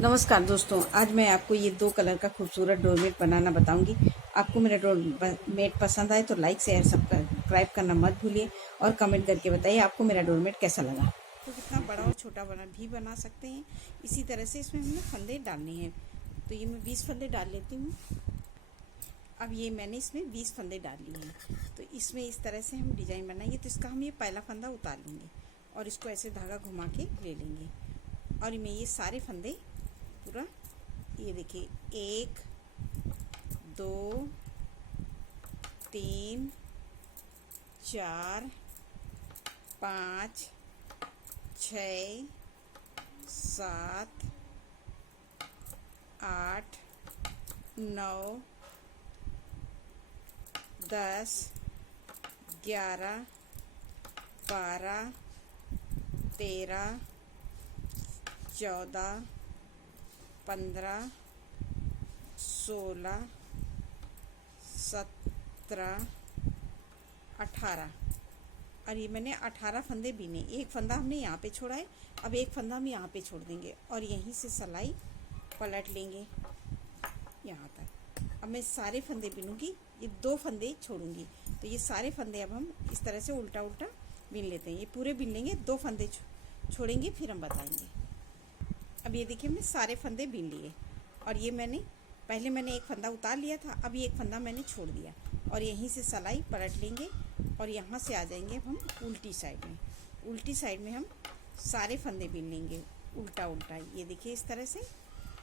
नमस्कार दोस्तों, आज मैं आपको ये 2 कलर का खूबसूरत डोरमेट बनाना बताऊंगी। आपको मेरा डोरमेट पसंद आए तो लाइक शेयर सब्सक्राइब करना मत भूलिए और कमेंट करके बताइए आपको मेरा डोरमेट कैसा लगा। तो कितना बड़ा और छोटा बना सकते हैं। इसी तरह से इसमें हमें फंदे डालने हैं। तो ये मैं 20 फंदे डाल लेती हूँ। अब ये मैंने इसमें 20 फंदे डाल लिए हैं। तो इसमें इस तरह से हम डिज़ाइन बनाएंगे। तो इसका हम ये पहला फंदा उतार लेंगे और इसको ऐसे धागा घुमा के ले लेंगे और मैं ये सारे फंदे पूरा, ये देखिए 1 2 3 4 5 6 7 8 9 10 11 12 13 14 15 16 17 18 और ये मैंने 18 फंदे बीने। एक फंदा हमने यहाँ पे छोड़ा है। अब एक फंदा हम यहाँ पे छोड़ देंगे और यहीं से सिलाई पलट लेंगे यहाँ तक। अब मैं सारे फंदे बीनूंगी, ये 2 फंदे छोड़ूंगी। तो ये सारे फंदे अब हम इस तरह से उल्टा उल्टा बीन लेते हैं। ये पूरे बीन लेंगे, 2 फंदे छोड़ेंगे, फिर हम बताएंगे। अब ये देखिए हमने सारे फंदे बीन लिए और ये पहले मैंने एक फंदा उतार लिया था। अब ये एक फंदा मैंने छोड़ दिया और यहीं से सिलाई पलट लेंगे और यहाँ से आ जाएंगे हम उल्टी साइड में। उल्टी साइड में हम सारे फंदे बीन लेंगे उल्टा उल्टा। ये देखिए इस तरह से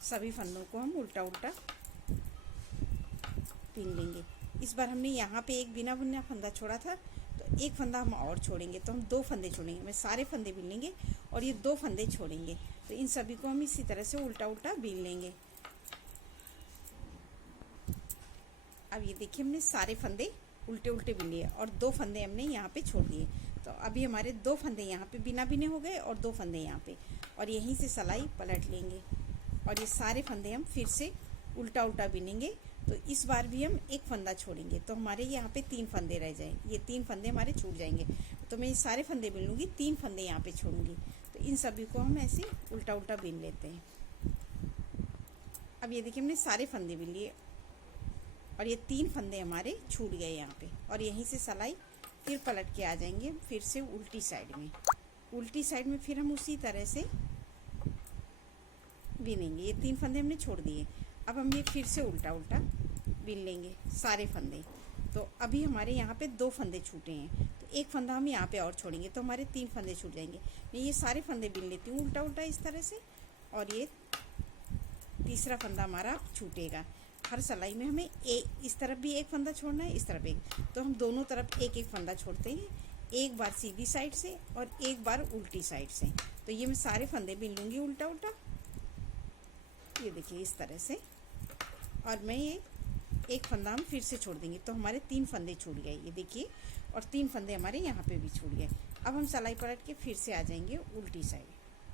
सभी फंदों को हम उल्टा उल्टा बीन लेंगे। इस बार हमने यहाँ पे एक बिना बुना फंदा छोड़ा था, तो एक फंदा हम और छोड़ेंगे, तो हम 2 फंदे छोड़ेंगे। मैं सारे फंदे बीन लेंगे और ये 2 फंदे छोड़ेंगे। तो इन सभी को हम इसी तरह से उल्टा उल्टा बीन लेंगे। अब ये देखिए हमने सारे फंदे उल्टे उल्टे बीन लिए और 2 फंदे हमने यहाँ पे छोड़ दिए। तो अभी हमारे 2 फंदे यहाँ पे बिना बिने हो गए और 2 फंदे यहाँ पे, और यहीं से सिलाई पलट लेंगे और ये सारे फंदे हम फिर से उल्टा उल्टा बीनेंगे। तो इस बार भी हम एक फंदा छोड़ेंगे, तो हमारे यहाँ पे 3 फंदे रह जाएंगे। ये 3 फंदे हमारे छूट जाएंगे। तो मैं ये सारे फंदे बीन लूँगी, 3 फंदे यहाँ पे छोड़ूंगी। तो इन सभी को हम ऐसे उल्टा उल्टा बीन लेते हैं। अब ये देखिए हमने सारे फंदे बीन लिए और ये 3 फंदे हमारे छूट गए यहाँ पे, और यहीं से सिलाई फिर पलट के आ जाएंगे फिर से उल्टी साइड में। उल्टी साइड में फिर हम उसी तरह से बीनेंगे। ये 3 फंदे हमने छोड़ दिए। अब हम ये फिर से उल्टा उल्टा बीन लेंगे सारे फंदे। तो अभी हमारे यहाँ पे 2 फंदे छूटे हैं, तो एक फंदा हम यहाँ पे और छोड़ेंगे, तो हमारे 3 फंदे छूट जाएंगे। मैं ये सारे फंदे बीन लेती हूँ उल्टा उल्टा इस तरह से, और ये तीसरा फंदा हमारा छूटेगा। हर सिलाई में हमें इस तरफ भी एक फंदा छोड़ना है, इस तरफ एक, तो हम दोनों तरफ एक एक फंदा छोड़ते हैं, एक बार सीधी साइड से और एक बार उल्टी साइड से। तो ये मैं सारे फंदे बीन लूँगी उल्टा उल्टा, ये देखिए इस तरह से। और मैं ये एक फंदा हम फिर से छोड़ देंगे, तो हमारे 3 फंदे छूट गए, ये देखिए, और 3 फंदे हमारे यहाँ पे भी छूट गए। अब हम सिलाई पलट के फिर से आ जाएंगे उल्टी साइड,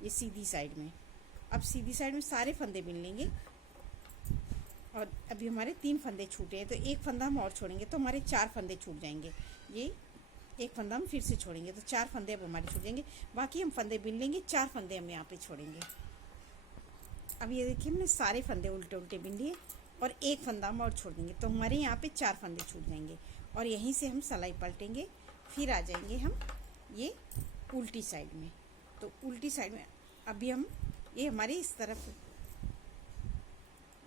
ये सीधी साइड में। अब सीधी साइड में सारे फंदे बीन लेंगे और अभी हमारे 3 फंदे छूटे हैं, तो एक फंदा हम और छोड़ेंगे, तो हमारे 4 फंदे छूट जाएंगे। ये एक फंदा हम फिर से छोड़ेंगे, तो 4 फंदे अब हमारे छूट जाएंगे। बाकी हम फंदे बीन लेंगे, 4 फंदे हम यहाँ पे छोड़ेंगे। अब ये देखिए हमने सारे फंदे उल्टे उल्टे बीन लिए और एक फंदा हम और छोड़ देंगे, तो हमारे यहाँ पे 4 फंदे छूट जाएंगे, और यहीं से हम सिलाई पलटेंगे, फिर आ जाएंगे हम ये उल्टी साइड में। तो उल्टी साइड में अभी हम ये हमारे इस तरफ,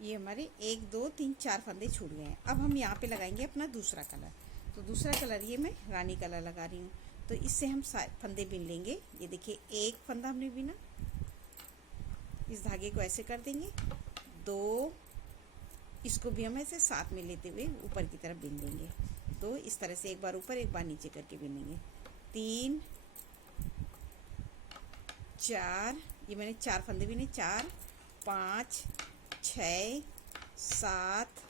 ये हमारे 1 2 3 4 फंदे छूट गए हैं। अब हम यहाँ पे लगाएंगे अपना दूसरा कलर। तो दूसरा कलर ये मैं रानी कलर लगा रही हूँ, तो इससे हम फंदे बीन लेंगे। ये देखिए एक फंदा हमने बीना, इस धागे को ऐसे कर देंगे, 2, इसको भी हम ऐसे साथ में लेते हुए ऊपर की तरफ बीन देंगे। 2 इस तरह से, एक बार ऊपर एक बार नीचे करके बीनेंगे। 3 4, ये मैंने 4 फंदे बीने, 4 5 6 7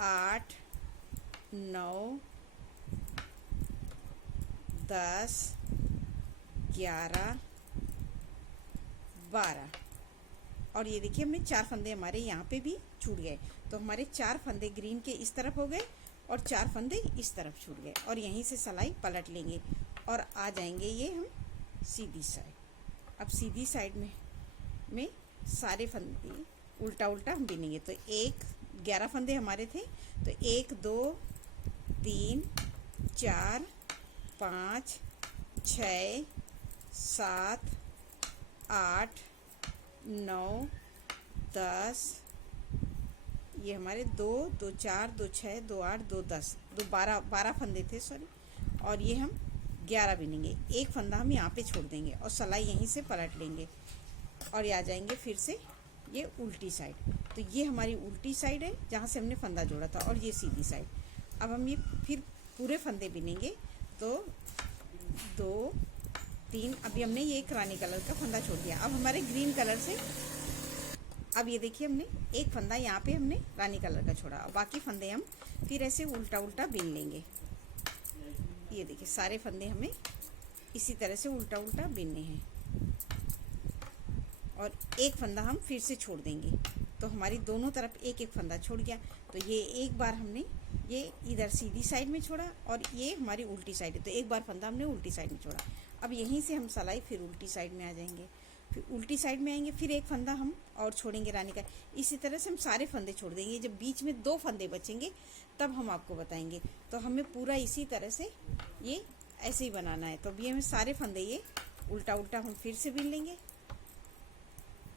8 9 10 11 12, और ये देखिए हमने 4 फंदे हमारे यहाँ पे भी छूट गए। तो हमारे 4 फंदे ग्रीन के इस तरफ हो गए और 4 फंदे इस तरफ छूट गए, और यहीं से सिलाई पलट लेंगे और आ जाएंगे ये हम सीधी साइड। अब सीधी साइड में सारे फंदे उल्टा उल्टा हम बिनेंगे। तो 11 फंदे हमारे थे, तो 1 2 3 4 5 6 7 8 9 10, ये हमारे 2 2 4 2 6 2 8 2 10 2 12 फंदे थे, सॉरी। और ये हम 11 बिनेंगे। एक फंदा हम यहाँ पे छोड़ देंगे और सिलाई यहीं से पलट लेंगे और ये आ जाएंगे फिर से ये उल्टी साइड। तो ये हमारी उल्टी साइड है जहाँ से हमने फंदा जोड़ा था, और ये सीधी साइड। अब हम ये फिर पूरे फंदे बिनेंगे। तो 2 3, अभी हमने ये एक रानी कलर का फंदा छोड़ दिया। अब हमारे ग्रीन कलर से, अब ये देखिए हमने एक फंदा यहाँ पे हमने रानी कलर का छोड़ा, और बाकी फंदे हम फिर ऐसे उल्टा उल्टा बिन लेंगे। ये देखिए सारे फंदे हमें इसी तरह से उल्टा उल्टा बिनने हैं, और एक फंदा हम फिर से छोड़ देंगे। तो हमारी दोनों तरफ एक एक फंदा छोड़ गया। तो ये एक बार हमने ये इधर सीधी साइड में छोड़ा और ये हमारी उल्टी साइड है, तो एक बार फंदा हमने उल्टी साइड में छोड़ा। अब यहीं से हम सिलाई फिर उल्टी साइड में आ जाएंगे, फिर उल्टी साइड में आएंगे, फिर एक फंदा हम और छोड़ेंगे रानी का। इसी तरह से हम सारे फंदे छोड़ देंगे। जब बीच में 2 फंदे बचेंगे तब हम आपको बताएंगे। तो हमें पूरा इसी तरह से ये ऐसे ही बनाना है। तो अभी हमें सारे फंदे ये उल्टा उल्टा हम फिर से बिन लेंगे।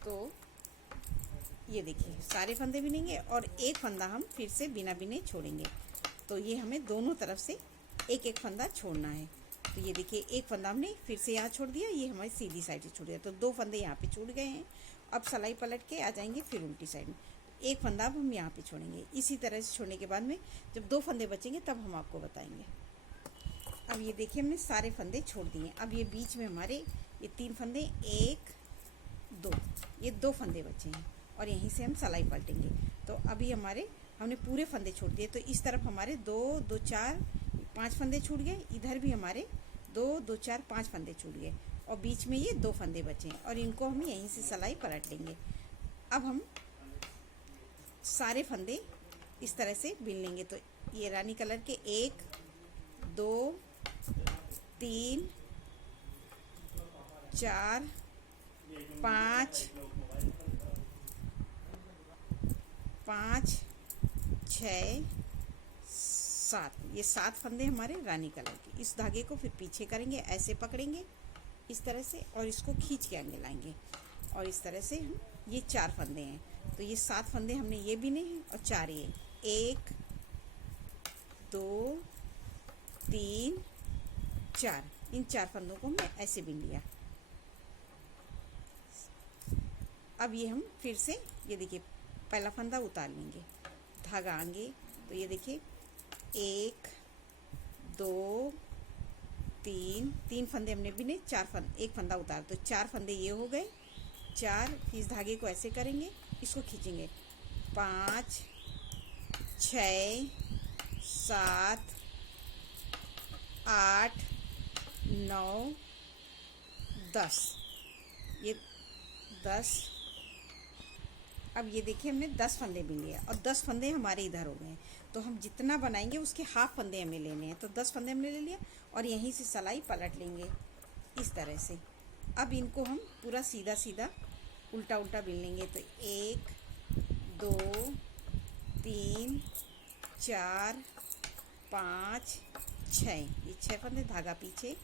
तो ये देखिए सारे फंदे बिनेंगे और एक फंदा हम फिर से बिना बिने छोड़ेंगे। तो ये हमें दोनों तरफ से एक एक फंदा छोड़ना है। तो ये देखिए एक फंदा हमने फिर से यहाँ छोड़ दिया, ये हमारी सीधी साइड से छोड़ दिया। तो 2 फंदे यहाँ पे छूट गए हैं। अब सिलाई पलट के आ जाएंगे फिर उल्टी साइड में। एक फंदा अब हम यहाँ पे छोड़ेंगे। इसी तरह से छोड़ने के बाद में जब 2 फंदे बचेंगे तब हम आपको बताएंगे। अब ये देखिए हमने सारे फंदे छोड़ दिए। अब ये बीच में हमारे ये 3 फंदे, 1 2, ये 2 फंदे बचे हैं और यहीं से हम सिलाई पलटेंगे। तो अभी हमने पूरे फंदे छोड़ दिए। तो इस तरफ हमारे 2 2 4 5 फंदे छूट गए, इधर भी हमारे 2 2 4 5 फंदे छूट गए, और बीच में ये 2 फंदे बचे हैं, और इनको हम यहीं से सिलाई पलट लेंगे। अब हम सारे फंदे इस तरह से बिन लेंगे। तो ये रानी कलर के 1 2 3 4 5 6 7, ये 7 फंदे हमारे रानी कलर के। इस धागे को फिर पीछे करेंगे, ऐसे पकड़ेंगे इस तरह से, और इसको खींच के आगे लाएंगे, और इस तरह से हम ये 4 फंदे हैं। तो ये 7 फंदे हमने ये बिने हैं, और 4 ये 1 2 3 4, इन 4 फंदों को हमने ऐसे बिन लिया। अब ये हम फिर से ये देखिए पहला फंदा उतार लेंगे, धागा आगे। तो ये देखिए 1 2 3 फंदे हमने बिने, 1 फंदा उतार, तो 4 फंदे ये हो गए 4। इस धागे को ऐसे करेंगे, इसको खींचेंगे, 5 6 7 8 9 10, ये 10। अब ये देखिए हमने 10 फंदे बिन लिए, और 10 फंदे हमारे इधर हो गए। तो हम जितना बनाएंगे उसके हाफ फंदे हमें लेने हैं। तो 10 फंदे हमने ले लिया, और यहीं से सिलाई पलट लेंगे इस तरह से। अब इनको हम पूरा सीधा सीधा उल्टा उल्टा बिन लेंगे। तो 1 2 3 4 5 6, ये 6 फंदे, धागा पीछे,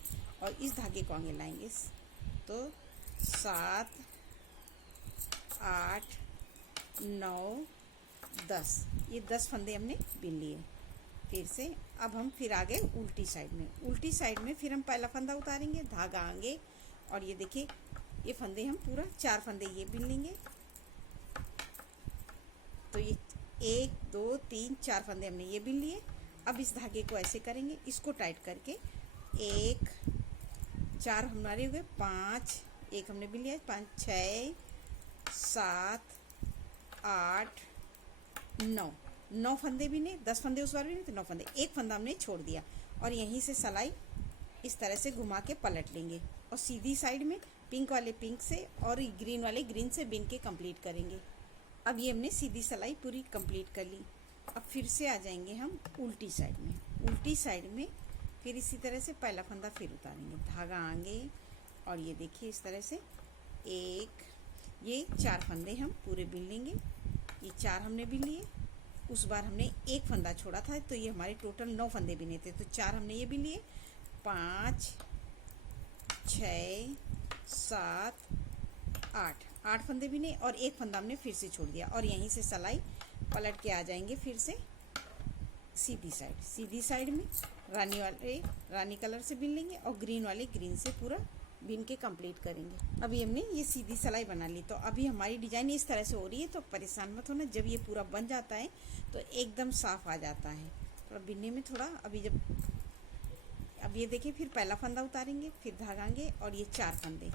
और इस धागे को आगे लाएंगे। तो 7 8 9 10, ये 10 फंदे हमने बिन लिए फिर से। अब हम फिर आगे उल्टी साइड में फिर हम पहला फंदा उतारेंगे, धागा आगे, और ये देखिए ये फंदे हम पूरा 4 फंदे ये बिन लेंगे। तो ये 1 2 3 4 फंदे हमने ये बिन लिए। अब इस धागे को ऐसे करेंगे, इसको टाइट करके 1 4 हमारे हो गए, 5 1 हमने बिन लिया, 5 6 7 8 9 फंदे भी नहीं, 10 फंदे उस बार भी नहीं, तो 9 फंदे, एक फंदा हमने छोड़ दिया, और यहीं से सिलाई इस तरह से घुमा के पलट लेंगे, और सीधी साइड में पिंक वाले पिंक से और ग्रीन वाले ग्रीन से बिन के कंप्लीट करेंगे। अब ये हमने सीधी सिलाई पूरी कंप्लीट कर ली। अब फिर से आ जाएंगे हम उल्टी साइड में फिर इसी तरह से पहला फंदा फिर उतारेंगे, धागा आगे, और ये देखिए इस तरह से 1 ये 4 फंदे हम पूरे बिन लेंगे। ये 4 हमने बिन लिए। उस बार हमने एक फंदा छोड़ा था, तो ये हमारे टोटल 9 फंदे बिने थे, तो 4 हमने ये बिन लिए। 5 6 7 8 फंदे बिने और एक फंदा हमने फिर से छोड़ दिया। और यहीं से सिलाई पलट के आ जाएंगे फिर से सीधी साइड में रानी कलर से बिन लेंगे और ग्रीन वाले ग्रीन से पूरा बिन के कंप्लीट करेंगे। अभी हमने ये सीधी सिलाई बना ली। तो अभी हमारी डिजाइन इस तरह से हो रही है, तो परेशान मत होना। जब ये पूरा बन जाता है तो एकदम साफ आ जाता है। थोड़ा बिनने में थोड़ा अब ये देखिए, फिर पहला फंदा उतारेंगे, फिर धागाएंगे और ये 4 फंदे,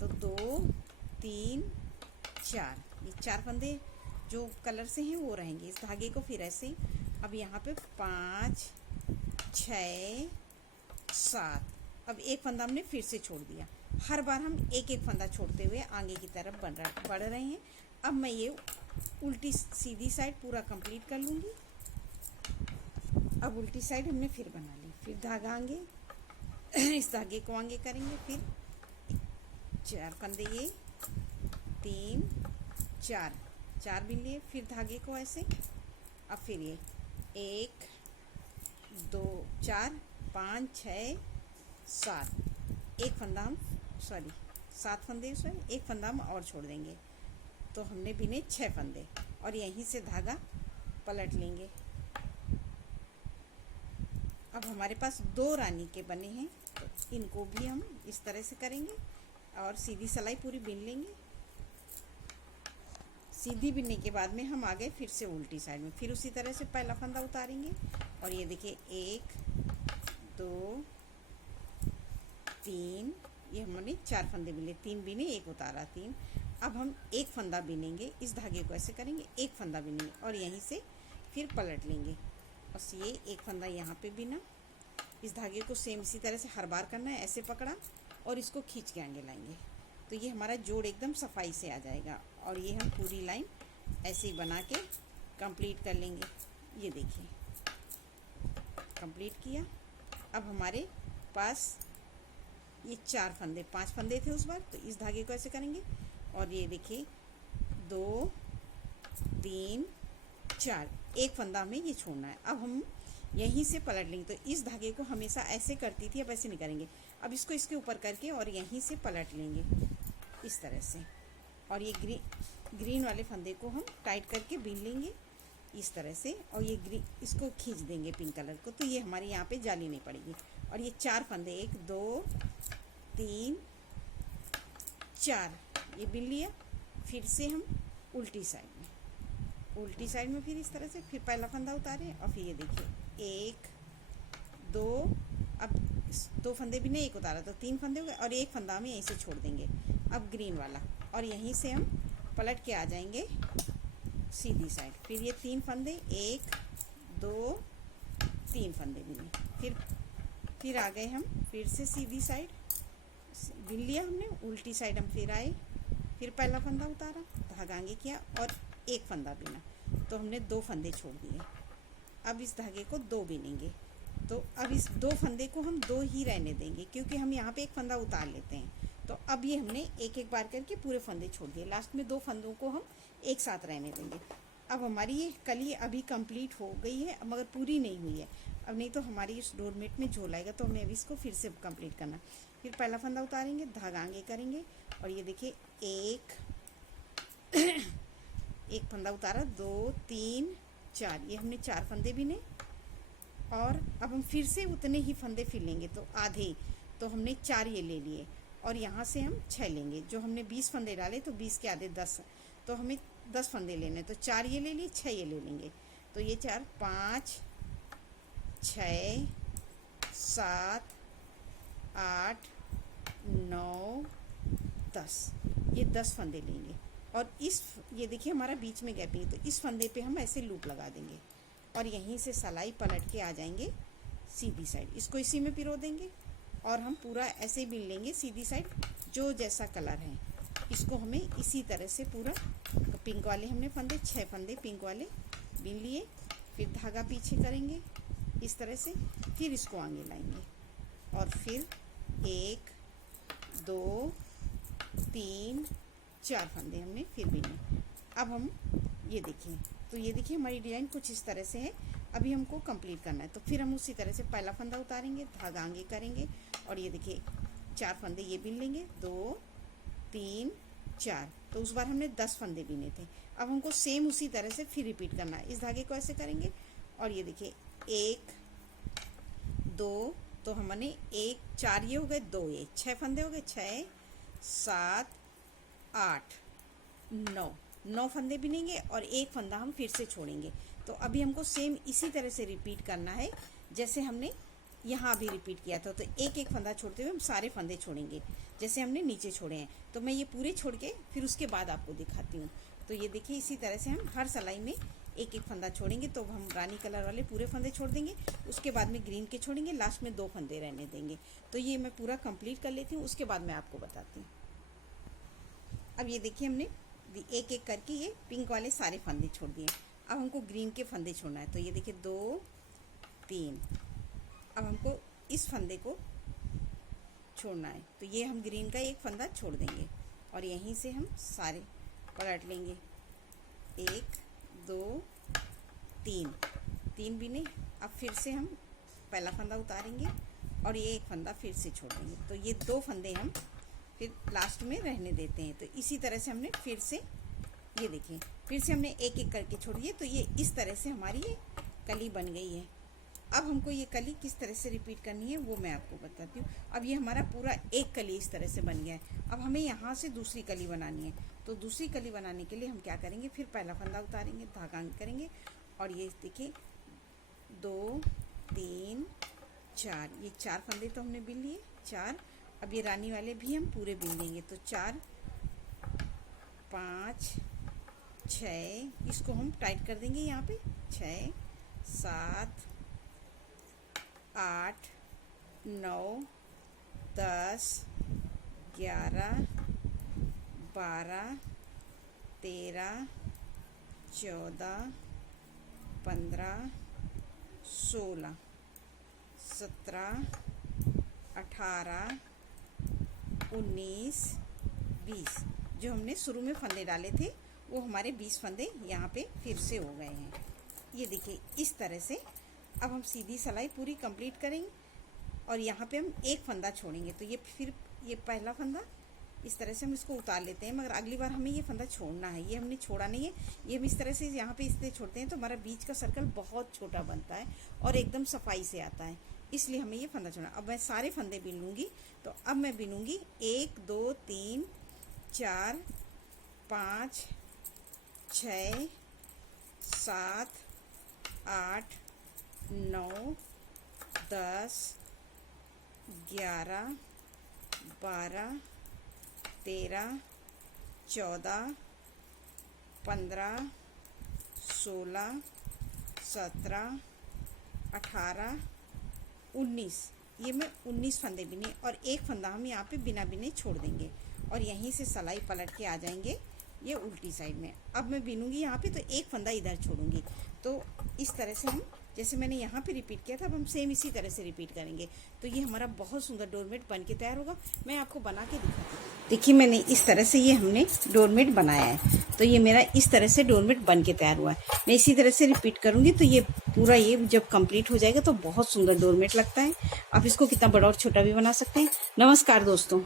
तो 2 3 4, ये 4 फंदे जो कलर से हैं वो रहेंगे। इस धागे को फिर ऐसे अब यहाँ पे 5 6 7, अब एक फंदा हमने फिर से छोड़ दिया। हर बार हम एक एक फंदा छोड़ते हुए आगे की तरफ बढ़ रहे हैं। अब मैं ये उल्टी सीधी साइड पूरा कंप्लीट कर लूँगी। अब उल्टी साइड हमने फिर बना ली, फिर धागा आगे इस धागे को आगे करेंगे, फिर 4 फंदे, ये 3 4 बिन लिए, फिर धागे को ऐसे। अब फिर ये 1 2 4 5 6 7, एक फंदा हम 7 फंदे, एक फंदा हम और छोड़ देंगे, तो हमने बिने 6 फंदे और यहीं से धागा पलट लेंगे। अब हमारे पास 2 रानी के बने हैं, तो इनको भी हम इस तरह से करेंगे और सीधी सिलाई पूरी बिन लेंगे। सीधी बिनने के बाद में हम आ गए फिर से उल्टी साइड में, फिर उसी तरह से पहला फंदा उतारेंगे और ये देखिए 1 2 3, ये हमने 4 फंदे बिने, 3 बिने, एक उतारा, 3। अब हम एक फंदा बिनेंगे, इस धागे को ऐसे करेंगे, एक फंदा बिनेंगे और यहीं से फिर पलट लेंगे। बस ये एक फंदा यहाँ पे बिना, इस धागे को सेम इसी तरह से हर बार करना है, ऐसे पकड़ा और इसको खींच के आगे लाएंगे, तो ये हमारा जोड़ एकदम सफाई से आ जाएगा। और ये हम पूरी लाइन ऐसे ही बना के कंप्लीट कर लेंगे। ये देखिए कंप्लीट किया। अब हमारे पास ये 4 फंदे, 5 फंदे थे उस बार, तो इस धागे को ऐसे करेंगे और ये देखिए 2 3 4, एक फंदा हमें ये छोड़ना है। अब हम यहीं से पलट लेंगे, तो इस धागे को हमेशा ऐसे करती थी, अब ऐसे नहीं करेंगे। अब इसको इसके ऊपर करके और यहीं से पलट लेंगे इस तरह से, और ये ग्रीन वाले फंदे को हम टाइट करके बिन लेंगे इस तरह से, और ये इसको खींच देंगे पिंक कलर को, तो ये हमारे यहाँ पे जाली नहीं पड़ेगी। और ये 4 फंदे 1 2 3 4 ये बिन लिया। फिर से हम उल्टी साइड में फिर इस तरह से, फिर पहला फंदा उतारे और फिर ये देखिए 1 2, अब 2 फंदे भी नहीं, एक उतारा, तो 3 फंदे हो गए और एक फंदा हम यहीं से छोड़ देंगे। अब ग्रीन वाला, और यहीं से हम पलट के आ जाएंगे सीधी साइड। फिर ये 3 फंदे 1 2 3 फंदे बिने, फिर आ गए हम फिर से सीधी साइड बिन लिया हमने। उल्टी साइड हम फिर आए, फिर पहला फंदा उतारा, धागा आगे किया और एक फंदा बिना, तो हमने 2 फंदे छोड़ दिए। अब इस धागे को 2 बिनेंगे, तो अब इस 2 फंदे को हम 2 ही रहने देंगे, क्योंकि हम यहाँ पे एक फंदा उतार लेते हैं। तो अब ये हमने एक एक बार करके पूरे फंदे छोड़ दिए, लास्ट में 2 फंदों को हम एक साथ रहने देंगे। अब हमारी ये कली अभी कंप्लीट हो गई है, मगर पूरी नहीं हुई है। अब नहीं तो हमारी इस डोरमेट में झोल आएगा, तो हमें अभी इसको फिर से कंप्लीट करना। फिर पहला फंदा उतारेंगे, धागा आगे करेंगे और ये देखिए एक फंदा उतारा, 2 3 4, ये हमने 4 फंदे बिने। और अब हम फिर से उतने ही फंदे फिर लेंगे, तो आधे, तो हमने 4 ये ले लिए और यहाँ से हम 6 लेंगे। जो हमने 20 फंदे डाले, तो 20 के आधे 10, तो हमें 10 फंदे लेने, तो 4 ये ले लिए, 6 ये ले लेंगे। तो ये 4 5 6 7 8 9 10, ये 10 फंदे लेंगे। और ये देखिए हमारा बीच में गैपिंग है, तो इस फंदे पे हम ऐसे लूप लगा देंगे और यहीं से सिलाई पलट के आ जाएंगे सीधी साइड। इसको इसी में पिरो देंगे और हम पूरा ऐसे बिन लेंगे सीधी साइड, जो जैसा कलर है। इसको हमें इसी तरह से पूरा, पिंक वाले हमने फंदे 6 फंदे पिंक वाले बिन लिए, फिर धागा पीछे करेंगे इस तरह से, फिर इसको आगे लाएंगे और फिर 1 2 3 4 फंदे हमने फिर बिने। अब हम ये देखिए, तो ये देखिए हमारी डिज़ाइन कुछ इस तरह से है। अभी हमको कंप्लीट करना है, तो फिर हम उसी तरह से पहला फंदा उतारेंगे, धागा आगे करेंगे और ये देखिए 4 फंदे ये बिन लेंगे, 2 3 4। तो उस बार हमने 10 फंदे बिने थे। अब हमको सेम उसी तरह से फिर रिपीट करना है। इस धागे को ऐसे करेंगे और ये देखिए 1 2, तो हमने 1 4 ये हो गए, 2 ये 6 फंदे हो गए, 6 7 8 9 फंदे बिनेंगे और एक फंदा हम फिर से छोड़ेंगे। तो अभी हमको सेम इसी तरह से रिपीट करना है जैसे हमने यहाँ भी रिपीट किया था। तो एक एक फंदा छोड़ते हुए हम सारे फंदे छोड़ेंगे जैसे हमने नीचे छोड़े हैं। तो मैं ये पूरे छोड़ के फिर उसके बाद आपको दिखाती हूँ। तो ये देखिए इसी तरह से हम हर सिलाई में एक एक फंदा छोड़ेंगे। तो हम रानी कलर वाले पूरे फंदे छोड़ देंगे, उसके बाद में ग्रीन के छोड़ेंगे, लास्ट में 2 फंदे रहने देंगे। तो ये मैं पूरा कंप्लीट कर लेती हूँ, उसके बाद मैं आपको बताती हूँ। अब ये देखिए हमने एक एक करके ये पिंक वाले सारे फंदे छोड़ दिए। अब हमको ग्रीन के फंदे छोड़ना है। तो ये देखिए 2 3। अब हमको इस फंदे को छोड़ना है। तो ये हम ग्रीन का एक फंदा छोड़ देंगे और यहीं से हम सारे पलट लेंगे। 1 2 3 बिने। अब फिर से हम पहला फंदा उतारेंगे और ये एक फंदा फिर से छोड़ देंगे। तो ये 2 फंदे हम फिर लास्ट में रहने देते हैं। तो इसी तरह से हमने फिर से ये देखिए फिर से हमने एक एक करके छोड़िए। तो ये इस तरह से हमारी ये कली बन गई है। अब हमको ये कली किस तरह से रिपीट करनी है वो मैं आपको बताती हूँ। अब ये हमारा पूरा एक कली इस तरह से बन गया है। अब हमें यहाँ से दूसरी कली बनानी है। तो दूसरी कली बनाने के लिए हम क्या करेंगे, फिर पहला फंदा उतारेंगे, धागा करेंगे और ये देखिए 2 3 4, ये 4 फंदे तो हमने बिन लिए 4। अब ये रानी वाले भी हम पूरे बिन लेंगे। तो 4 5 6, इसको हम टाइट कर देंगे यहाँ पे, 6 7 8 9 10 11 12 13 14 15 16 17 18 19 20। जो हमने शुरू में फंदे डाले थे वो हमारे 20 फंदे यहाँ पे फिर से हो गए हैं। ये देखिए इस तरह से अब हम सीधी सिलाई पूरी कंप्लीट करेंगे और यहाँ पे हम एक फंदा छोड़ेंगे। तो ये फिर ये पहला फंदा इस तरह से हम इसको उतार लेते हैं, मगर अगली बार हमें ये फंदा छोड़ना है। ये हमने छोड़ा नहीं है, ये हम इस तरह से यहाँ पे इसलिए छोड़ते हैं तो हमारा बीच का सर्कल बहुत छोटा बनता है और एकदम सफाई से आता है, इसलिए हमें ये फंदा छोड़ना। अब मैं सारे फंदे बिन लूँगी। तो अब मैं बिनूँगी 1 2 3 4 5 6 7 8 9 10 11 12 13 14 15 16 17 18 19। ये मैं 19 फंदे बिने और एक फंदा हम यहाँ पे बिना बिने छोड़ देंगे और यहीं से सिलाई पलट के आ जाएंगे ये उल्टी साइड में। अब मैं बिनूंगी यहाँ पे तो एक फंदा इधर छोड़ूंगी। तो इस तरह से हम जैसे मैंने यहाँ पे रिपीट किया था अब हम सेम इसी तरह से रिपीट करेंगे। तो ये हमारा बहुत सुंदर डोरमेट बन के तैयार होगा। मैं आपको बना के दिखाती हूँ। देखिए मैंने इस तरह से ये हमने डोरमेट बनाया है। तो ये मेरा इस तरह से डोरमेट बन के तैयार हुआ है। मैं इसी तरह से रिपीट करूँगी तो ये पूरा ये जब कंप्लीट हो जाएगा तो बहुत सुंदर डोरमेट लगता है। आप इसको कितना बड़ा और छोटा भी बना सकते हैं। नमस्कार दोस्तों।